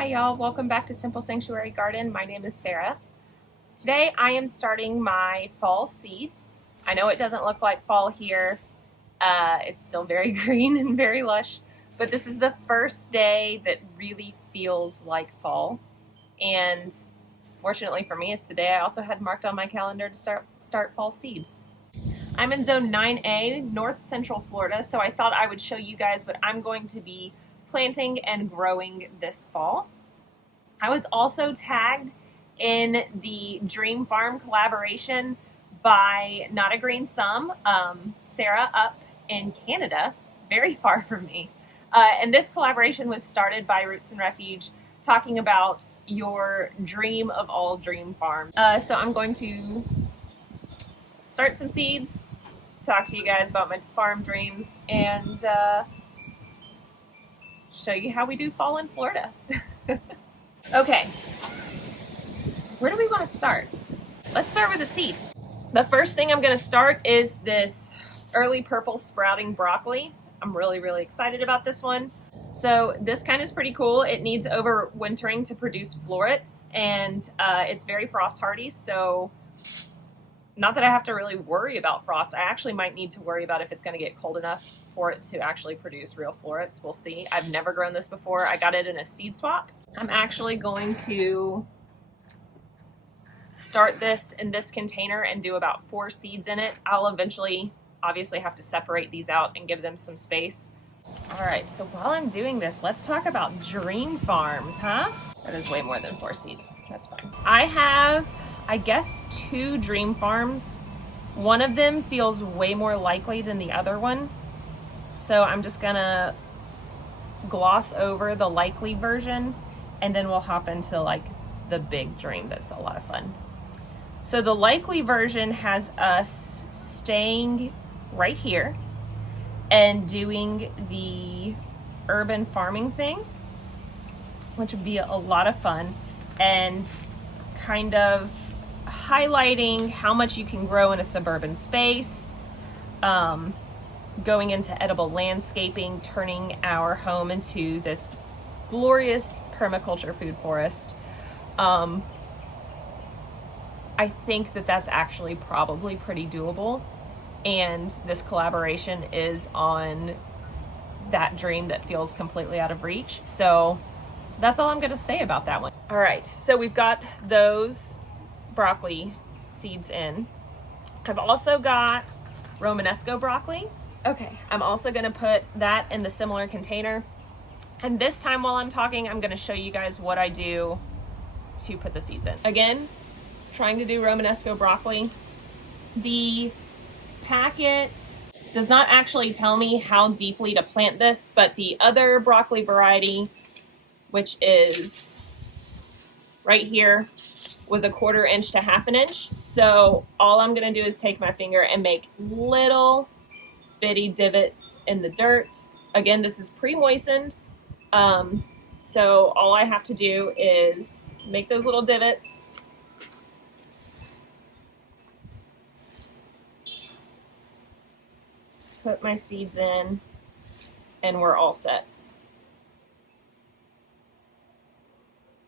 Hi y'all, welcome back to Simple Sanctuary Garden. My name is Sarah. Today I am starting my fall seeds. I know it doesn't look like fall here. It's still very green and very lush, but this is the first day that really feels like fall. And fortunately for me, it's the day I also had marked on my calendar to start fall seeds. I'm in zone 9A, north central Florida, so I thought I would show you guys what I'm going to be planting and growing this fall. I was also tagged in the Dream Farm collaboration by Not a Green Thumb, Sarah up in Canada, very far from me. And this collaboration was started by Roots and Refuge, talking about your dream of all dream farms. So I'm going to start some seeds, talk to you guys about my farm dreams, and show you how we do fall in Florida. Okay, where do we want to start? Let's start with a seed. The first thing I'm going to start is this early purple sprouting broccoli. I'm really excited about this one. So this kind is pretty cool. It needs overwintering to produce florets, and it's very frost hardy, so not that I have to really worry about frost. I actually might need to worry about if it's going to get cold enough for it to actually produce real florets. We'll see. I've never grown this before. I got it in a seed swap. I'm actually going to start this in this container and do about 4 seeds in it. I'll eventually obviously have to separate these out and give them some space. All right, so while I'm doing this, let's talk about dream farms, huh? That is way more than 4 seeds. That's fine. I have, I guess, 2 dream farms. One of them feels way more likely than the other one. So I'm just gonna gloss over the likely version, and then we'll hop into like the big dream that's a lot of fun. So the likely version has us staying right here and doing the urban farming thing, which would be a lot of fun, and kind of highlighting how much you can grow in a suburban space, going into edible landscaping, turning our home into this glorious permaculture food forest. I think that that's actually probably pretty doable, and this collaboration is on that dream that feels completely out of reach. So that's all I'm going to say about that one. All right, so we've got those broccoli seeds in. I've also got Romanesco broccoli. Okay, I'm also going to put that in the similar container. And this time while I'm talking, I'm going to show you guys what I do to put the seeds in. Again, trying to do Romanesco broccoli. The packet does not actually tell me how deeply to plant this, but the other broccoli variety, which is right here, was 1/4 inch to 1/2 inch. So all I'm going to do is take my finger and make little bitty divots in the dirt. Again, this is pre-moistened. So all I have to do is make those little divots, put my seeds in, and we're all set.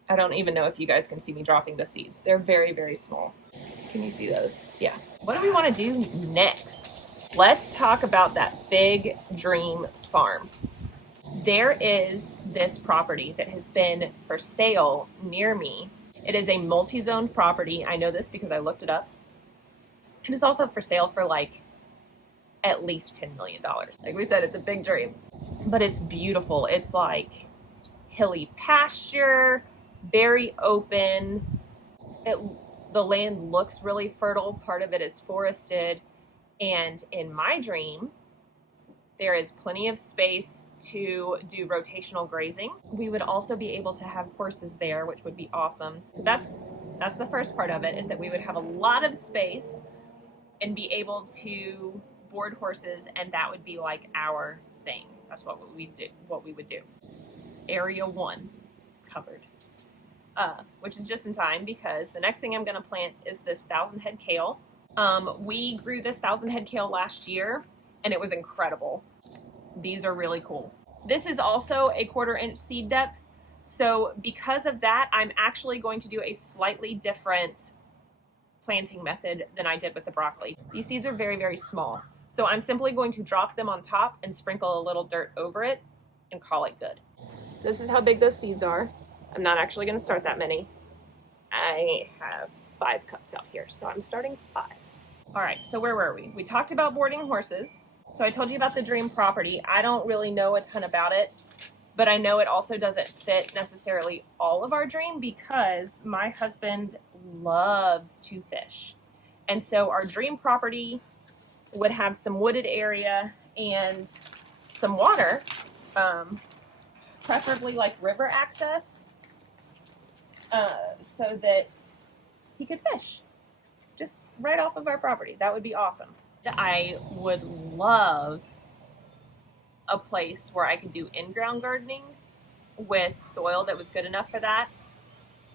I don't even know if you guys can see me dropping the seeds. They're very small. Can you see those? Yeah. What do we want to do next? Let's talk about that big dream farm. There is this property that has been for sale near me. It is a multi-zoned property. I know this because I looked it up. It is also for sale for like at least $10 million. Like we said, it's a big dream, but it's beautiful. It's like hilly pasture, very open. The land looks really fertile. Part of it is forested. And in my dream, there is plenty of space to do rotational grazing. We would also be able to have horses there, which would be awesome. So that's the first part of it, is that we would have a lot of space and be able to board horses, and that would be like our thing. That's what we would do. Area 1 covered. Which is just in time, because the next thing I'm going to plant is this 1,000-head kale. We grew this 1,000-head kale last year, and it was incredible. These are really cool. This is also a 1/4 inch seed depth. So because of that, I'm actually going to do a slightly different planting method than I did with the broccoli. These seeds are very, very small. So I'm simply going to drop them on top and sprinkle a little dirt over it and call it good. This is how big those seeds are. I'm not actually going to start that many. I have 5 cups out here, so I'm starting 5. All right, so where were we? We talked about boarding horses. So I told you about the dream property. I don't really know a ton about it, but I know it also doesn't fit necessarily all of our dream because my husband loves to fish. And so our dream property would have some wooded area and some water, preferably like river access, so that he could fish just right off of our property. That would be awesome. I would love a place where I could do in-ground gardening with soil that was good enough for that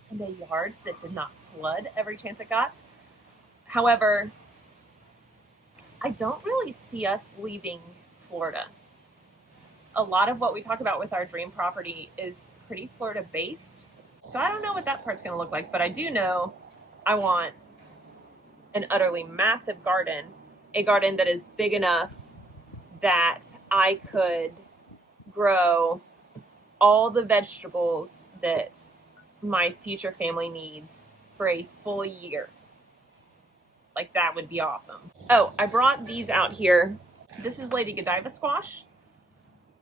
and a yard that did not flood every chance it got. However, I don't really see us leaving Florida. A lot of what we talk about with our dream property is pretty Florida based. So I don't know what that part's going to look like, but I do know I want an utterly massive garden, a garden that is big enough that I could grow all the vegetables that my future family needs for a full year. Like, that would be awesome. Oh, I brought these out here. This is Lady Godiva squash.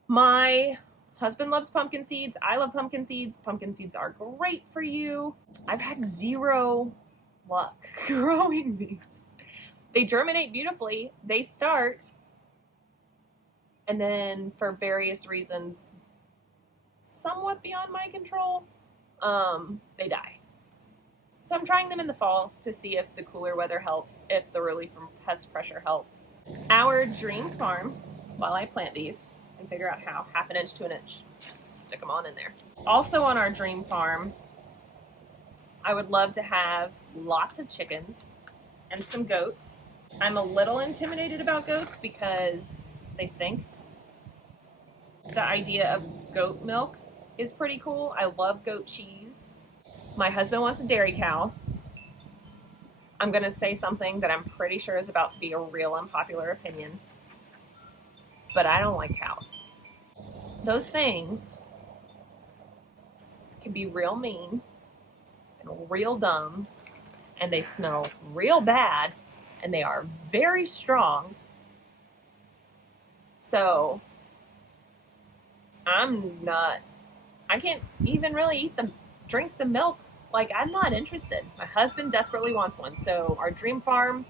My husband loves pumpkin seeds. I love pumpkin seeds. Pumpkin seeds are great for you. I've had zero luck growing these. They germinate beautifully. They start, and then for various reasons, somewhat beyond my control, they die. So I'm trying them in the fall to see if the cooler weather helps, if the relief from pest pressure helps. Our dream farm, while I plant these and figure out how, 1/2 inch to 1 inch, stick them on in there. Also on our dream farm, I would love to have lots of chickens and some goats. I'm a little intimidated about goats because they stink. The idea of goat milk is pretty cool. I love goat cheese. My husband wants a dairy cow. I'm going to say something that I'm pretty sure is about to be a real unpopular opinion, but I don't like cows. Those things can be real mean and real dumb, and they smell real bad, and they are very strong. So I can't even really drink the milk. Like, I'm not interested. My husband desperately wants one, so our dream farm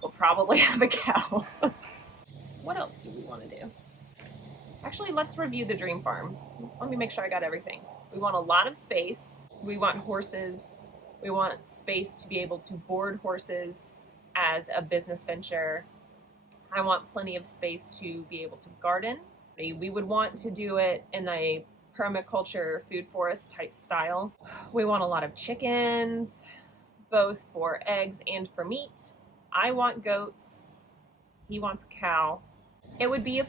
will probably have a cow. What else do we want to do? Actually, let's review the dream farm. Let me make sure I got everything. We want a lot of space. We want horses. We want space to be able to board horses as a business venture. I want plenty of space to be able to garden. We would want to do it in a permaculture food forest type style. We want a lot of chickens, both for eggs and for meat. I want goats. He wants a cow. It would be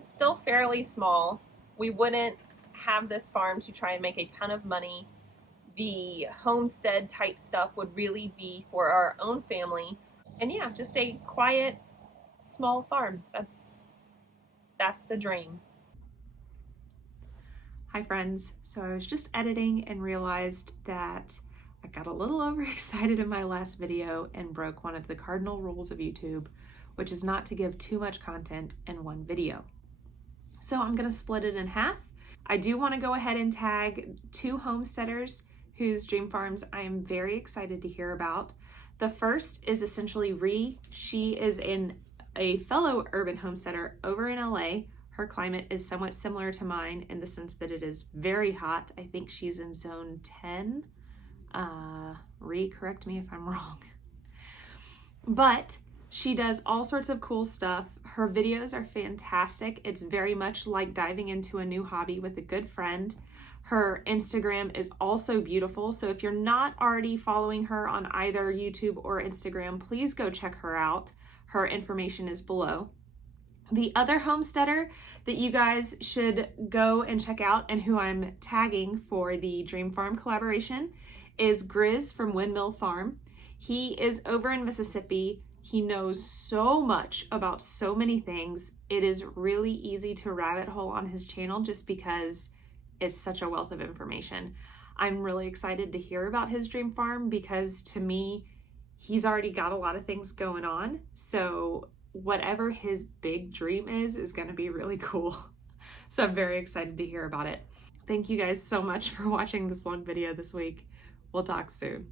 still fairly small. We wouldn't have this farm to try and make a ton of money. The homestead type stuff would really be for our own family. And yeah, just a quiet, small farm. That's the dream. Hi friends, so I was just editing and realized that I got a little overexcited in my last video and broke one of the cardinal rules of YouTube, which is not to give too much content in one video. So I'm going to split it in half. I do want to go ahead and tag 2 homesteaders whose dream farms I am very excited to hear about. The first is Essentially Ree. She is a fellow urban homesteader over in LA. Her climate is somewhat similar to mine in the sense that it is very hot. I think she's in zone 10. Ree, correct me if I'm wrong. But she does all sorts of cool stuff. Her videos are fantastic. It's very much like diving into a new hobby with a good friend. Her Instagram is also beautiful. So if you're not already following her on either YouTube or Instagram, please go check her out. Her information is below. The other homesteader that you guys should go and check out and who I'm tagging for the Dream Farm collaboration is Grizz from Windmill Farm. He is over in Mississippi. He knows so much about so many things. It is really easy to rabbit hole on his channel just because it's such a wealth of information. I'm really excited to hear about his dream farm because to me, he's already got a lot of things going on. So whatever his big dream is going to be really cool. So I'm very excited to hear about it. Thank you guys so much for watching this long video this week. We'll talk soon.